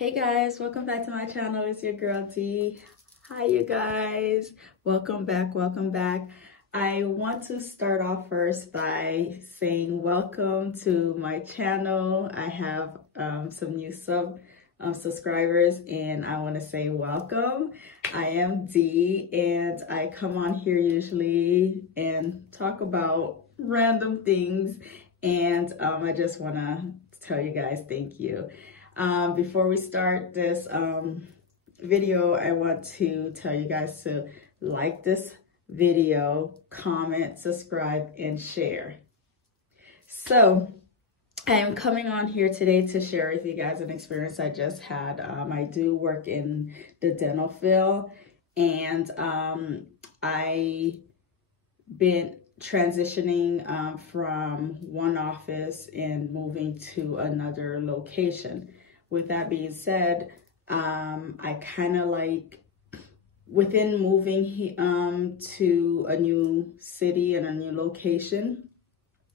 Hey guys, welcome back to my channel. It's your girl D. Hi you guys, welcome back. I want to start off first by saying welcome to my channel. I have some new subscribers and I want to say welcome. I am D and I come on here usually and talk about random things, and I just want to tell you guys thank you. Before we start this video, I want to tell you guys to like this video, comment, subscribe, and share. So I am coming on here today to share with you guys an experience I just had. I do work in the dental field, and I been transitioning from one office and moving to another location. With that being said, I kind of like, within moving to a new city and a new location,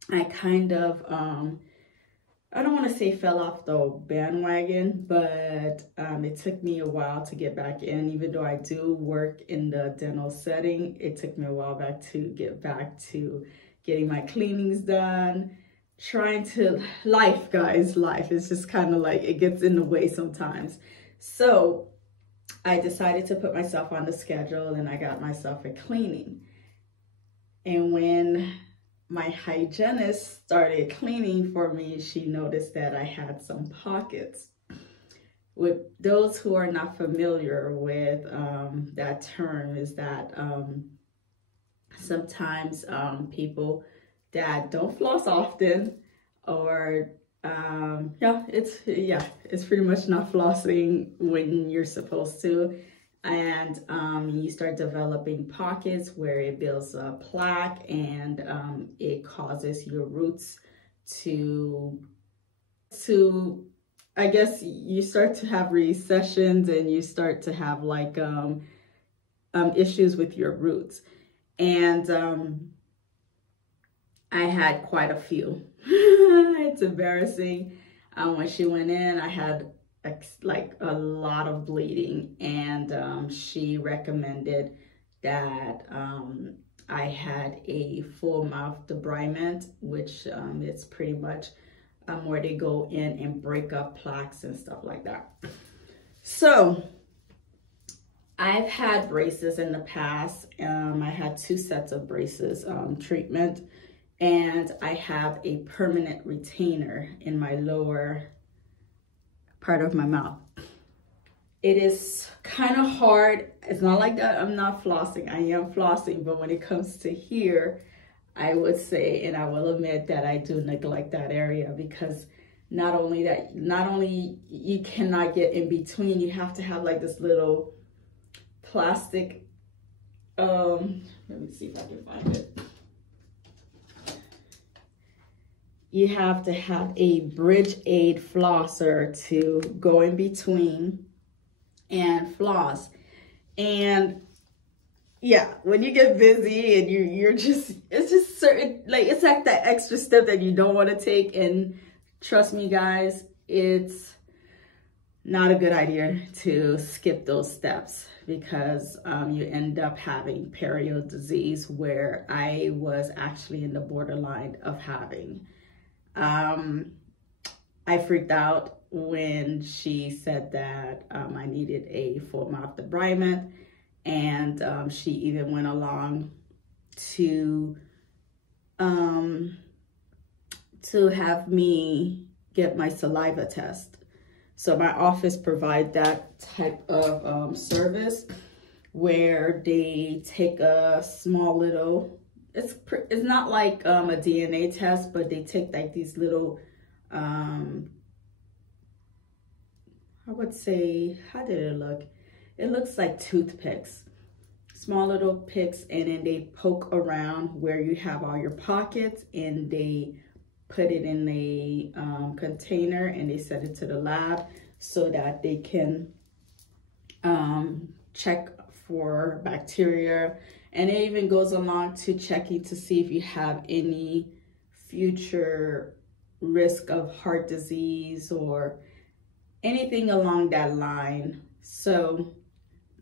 I kind of, I don't want to say fell off the bandwagon, but it took me a while to get back in. Even though I do work in the dental setting, it took me a while to get back to getting my cleanings done. Life, guys, life is just kind of like, it gets in the way sometimes. So I decided to put myself on the schedule and I got myself a cleaning. And when my hygienist started cleaning for me, she noticed that I had some pockets. With those who are not familiar with that term, is that sometimes people that don't floss often, or it's pretty much not flossing when you're supposed to, and you start developing pockets where it builds a plaque, and it causes your roots to I guess you start to have recessions, and you start to have like issues with your roots. And I had quite a few. It's embarrassing. When she went in, I had like a lot of bleeding, and she recommended that I had a full mouth debridement, which it's pretty much where they go in and break up plaques and stuff like that. So I've had braces in the past. I had 2 sets of braces treatment, and I have a permanent retainer in my lower part of my mouth. It is kind of hard. It's not like that I'm not flossing. I am flossing, but when it comes to here, I would say, and I will admit that I do neglect that area, because not only you cannot get in between, you have to have like this little plastic, let me see if I can find it. You have to have a bridge aid flosser to go in between and floss. And yeah, when you get busy and it's just certain, like, it's like that extra step that you don't want to take. And trust me guys, it's not a good idea to skip those steps, because you end up having period disease, where I was actually in the borderline of having. I freaked out when she said that I needed a full mouth debridement, and she even went along to have me get my saliva test. So my office provides that type of service, where they take a small little, it's not like a DNA test, but they take like these little, I would say, how did it look? It looks like toothpicks, small little picks, and then they poke around where you have all your pockets, and they put it in a container, and they send it to the lab so that they can check for bacteria. And it even goes along to checking to see if you have any future risk of heart disease or anything along that line. So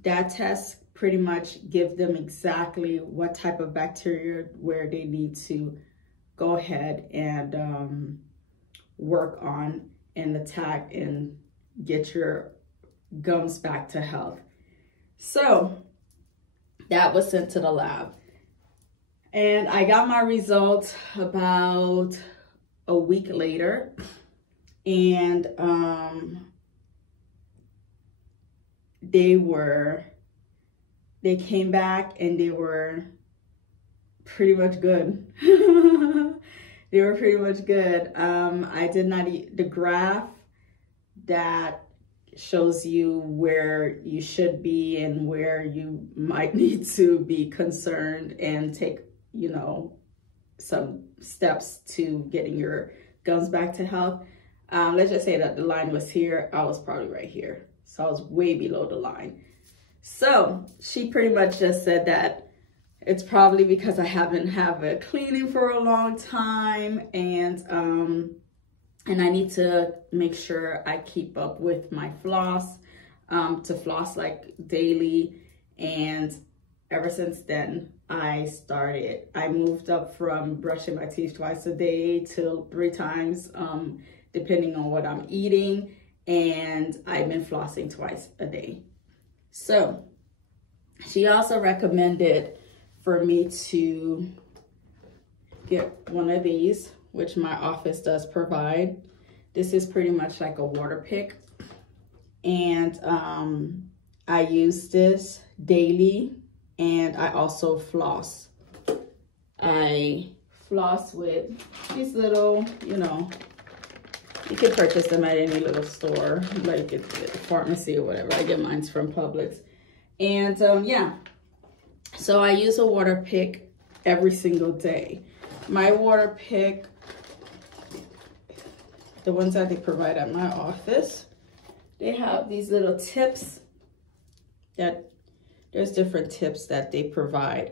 that test pretty much give them exactly what type of bacteria where they need to go ahead and work on and attack and get your gums back to health. So that was sent to the lab. And I got my results about a week later. And they came back and they were pretty much good. They were pretty much good. I did not eat the graph that shows you where you should be and where you might need to be concerned and take, you know, some steps to getting your gums back to health. Let's just say that the line was here. I was probably right here. So I was way below the line. So she pretty much just said that it's probably because I haven't had a cleaning for a long time, and I need to make sure I keep up with my floss, to floss like daily. And ever since then, I moved up from brushing my teeth twice a day to 3 times, depending on what I'm eating. And I've been flossing twice a day. So she also recommended for me to get one of these, which my office does provide. This is pretty much like a water pick. And I use this daily, and I also floss. I floss with these little, you know, you can purchase them at any little store, like at the pharmacy or whatever. I get mine from Publix. And yeah, so I use a water pick every single day. My water pick, the ones that they provide at my office, they have these little tips that, there's different tips that they provide.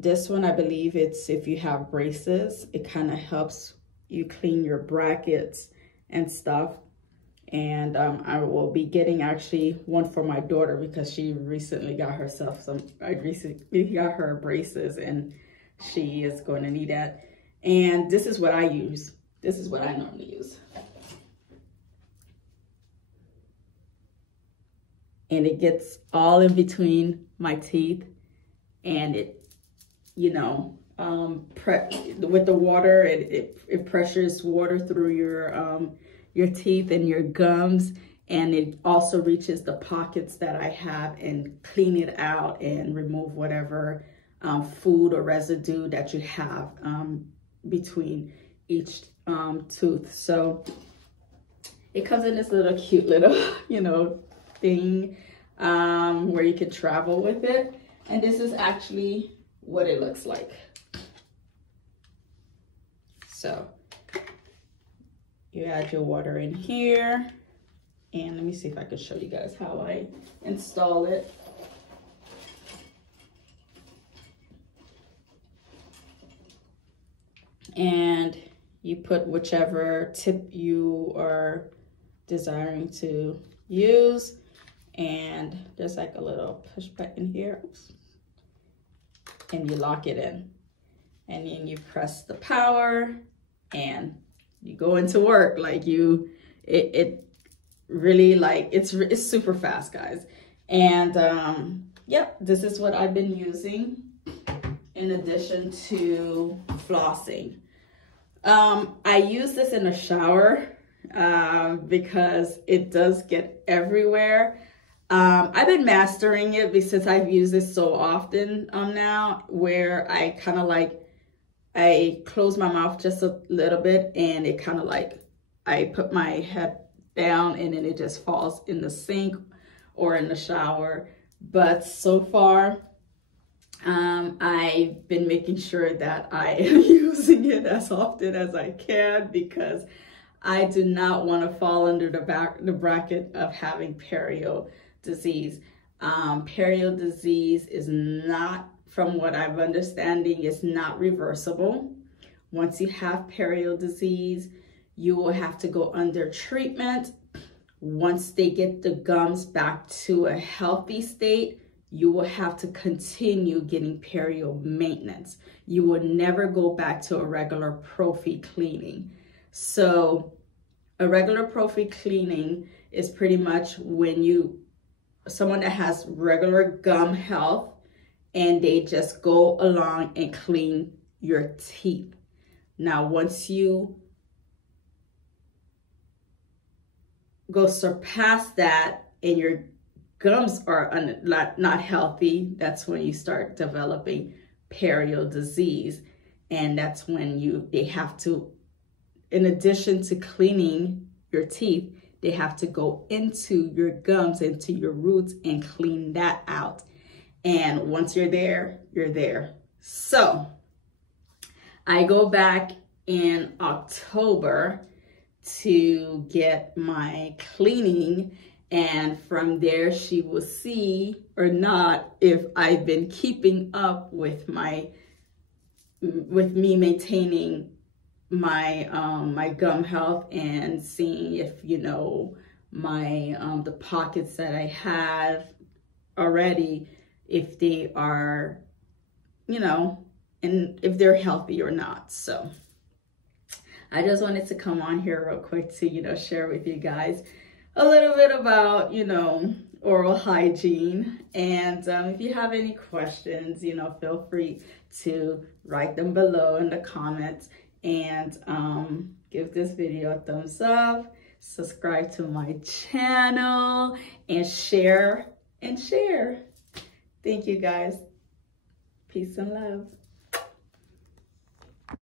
This one, I believe it's if you have braces, it kind of helps you clean your brackets and stuff. And I will be getting actually one for my daughter because she recently got herself I recently got her braces and she is going to need that. And this is what I use. This is what I normally use. And it gets all in between my teeth, and it, you know, with the water, it pressures water through your teeth and your gums, and it also reaches the pockets that I have and clean it out and remove whatever food or residue that you have between each tooth. So it comes in this little cute little, you know, thing where you can travel with it. And this is actually what it looks like. So you add your water in here, and let me see if I can show you guys how I install it. And you put whichever tip you are desiring to use, and there's like a little push button here. Oops. And you lock it in, and then you press the power and you go into work. Like it really, like, it's super fast, guys. And yep, this is what I've been using in addition to flossing. I use this in the shower because it does get everywhere. I've been mastering it since I've used this so often now, where I kind of like, I close my mouth just a little bit, and it kind of like, I put my head down and then it just falls in the sink or in the shower. But so far, I've been making sure that I am using it as often as I can, because I do not want to fall under the bracket of having perio disease. Perio disease is not, from what I'm understanding, is not reversible. Once you have perio disease, you will have to go under treatment once they get the gums back to a healthy state, you will have to continue getting perio maintenance. You will never go back to a regular prophy cleaning. So a regular prophy cleaning is pretty much when someone that has regular gum health and they just go along and clean your teeth. Now, once you go surpass that and your gums are not healthy, that's when you start developing perio disease. And that's when they have to, in addition to cleaning your teeth, they have to go into your gums, into your roots, and clean that out. And once you're there, you're there. So I go back in October to get my cleaning, and from there she will see or not if I've been keeping up with me maintaining my my gum health, and seeing if, you know, my the pockets that I have already, if they are, you know, and if they're healthy or not. So I just wanted to come on here real quick to, you know, share with you guys a little bit about, you know, oral hygiene. And if you have any questions, you know, feel free to write them below in the comments, and give this video a thumbs up, subscribe to my channel, and share. Thank you guys. Peace and love.